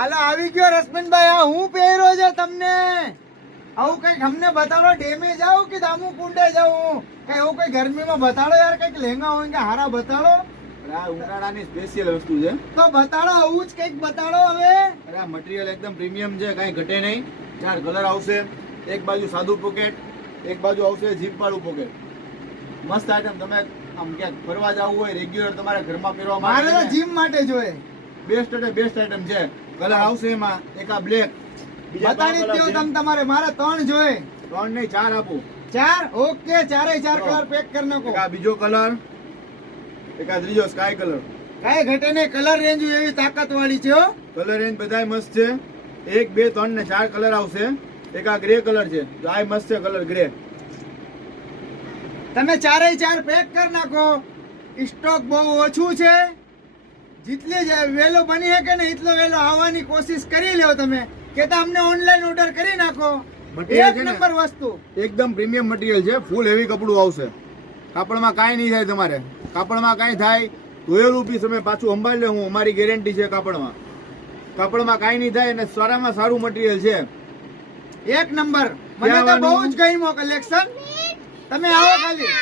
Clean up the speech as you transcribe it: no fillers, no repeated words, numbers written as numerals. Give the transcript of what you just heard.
હાલો આવી ગયો રસમનભાઈ. આ હું પહેર્યો છે તમને? આવું કઈક અમને બતાડો. ડેમે જાવ કે દામુ કુંડે જાઉં? કઈ એવું કઈ ગરમીમાં બતાડો યાર. કઈક લેંગા હોય કે હારા બતાડો. આ ઉનાળાની સ્પેશિયલ વસ્તુ છે. તો બતાડો, આવું જ કઈક બતાડો હવે. અરે આ મટીરિયલ એકદમ પ્રીમિયમ છે, કાંઈ ઘટે નહીં. 4 કલર આવશે. એક બાજુ સાદું પોકેટ, એક બાજુ આવશે જીપ વાળું પોકેટ. મસ્ત આઈટમ. તમે આમ ક્યાંક ફરવા જવું હોય, રેગ્યુલર તમારા ઘરમાં પહેરવા મારે તો માટે જીમ માટે જોઈએ. બેસ્ટ એટલે બેસ્ટ આઈટમ છે. કલર આવશે એમાં એક આ બ્લેક, બતાડી જ દો તમે તમારે. મારે 3 જોઈએ. 3 નહીં 4 આપું. 4? ઓકે, 4 કલર પેક કરી નાખો. એક આ બીજો કલર, એક આ ત્રીજો સ્કાય કલર. કઈ ઘટે નહીં. કલર રેન્જ એવી તાકાત વાળી છે હો. કલર રેન્જ બધાય મસ્ત છે. 1 2 3 ને 4 કલર આવશે. એક આ ગ્રે કલર છે, જો આ મસ્ત છે કલર ગ્રે. તમે 4 પેક કરી નાખો. સ્ટોક બહુ ઓછું છે. જેટલી જ વહેલો બની શકે ને એટલો વહેલો આવવાની કોશિશ કરી લ્યો તમે. કે તો અમને ઓનલાઈન ઓર્ડર કરી નાખો. મટીરિયલ એક છે ને નંબર વસ્તુ. એકદમ પ્રીમિયમ મટીરિયલ છે. ફૂલ હેવી કપડું આવશે. કાપડમાં કાંઈ નહીં થાય તમારે. કાપડમાં કાંઈ થાય ધોયેલું પીસ અમે પાછું સંભાળી લે. હું અમારી ગેરંટી છે કાપડમાં. કાપડમાં કાંઈ નહીં થાય અને સારામાં સારું મટીરિયલ છે. એક નંબર. મને તો બહુ જ ગમ્યું કલેક્શન. તમે આવો ખાલી.